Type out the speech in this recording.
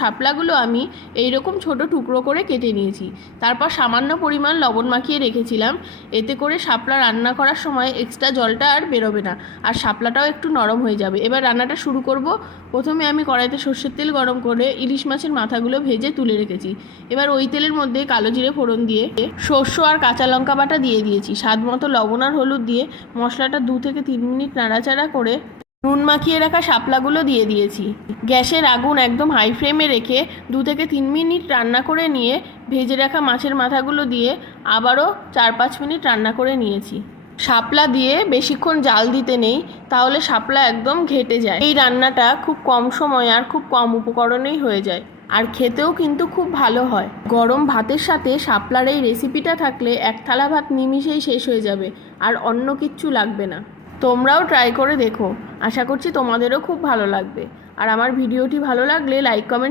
শাপলাগুলো আমি এইরকম ছোট টুকরো করে কেটে নিয়েছি। তারপর সামান্য পরিমাণ লবণ মাখিয়ে রেখেছিলাম। এতে করে শাপলা রান্না করার সময় এক্সট্রা জলটা আর বেরোবে না, আর শাপলাটাও একটু নরম হয়ে যাবে। এবার রান্নাটা শুরু করব। প্রথমে আমি কড়াইতে সর্ষের তেল গরম করে ইলিশ মাছের মাথাগুলো ভেজে তুলে রেখেছি। এবার ওই তেলের মধ্যে কালো জিরে ফোড়ন দিয়ে সর্ষে আর কাঁচা লঙ্কা বাটা দিয়ে দিয়েছি। স্বাদ মতো লবণ আর হলুদ দিয়ে মশলাটা 2 থেকে 3 মিনিট নাড়াচাড়া করে নুন মাখিয়ে রাখা শাপলাগুলো দিয়ে দিয়েছি। গ্যাসের আগুন একদম হাই ফ্লেমে রেখে 2 থেকে 3 মিনিট রান্না করে নিয়ে ভেজে রাখা মাছের মাথাগুলো দিয়ে আবারও 4-5 মিনিট রান্না করে নিয়েছি। শাপলা দিয়ে বেশিক্ষণ জাল দিতে নেই, তাহলে শাপলা একদম ঘেটে যায়। এই রান্নাটা খুব কম সময় আর খুব কম উপকরণেই হয়ে যায়, আর খেতেও কিন্তু খুব ভালো হয়। গরম ভাতের সাথে শাপলার এই রেসিপিটা থাকলে এক থালা ভাত নিমিষেই শেষ হয়ে যাবে, আর অন্য কিচ্ছু লাগবে না। তোমরাও ট্রাই করে দেখো, আশা করছি তোমাদেরও খুব ভালো লাগবে। আর আমার ভিডিওটি ভালো লাগলে লাইক কমেন্ট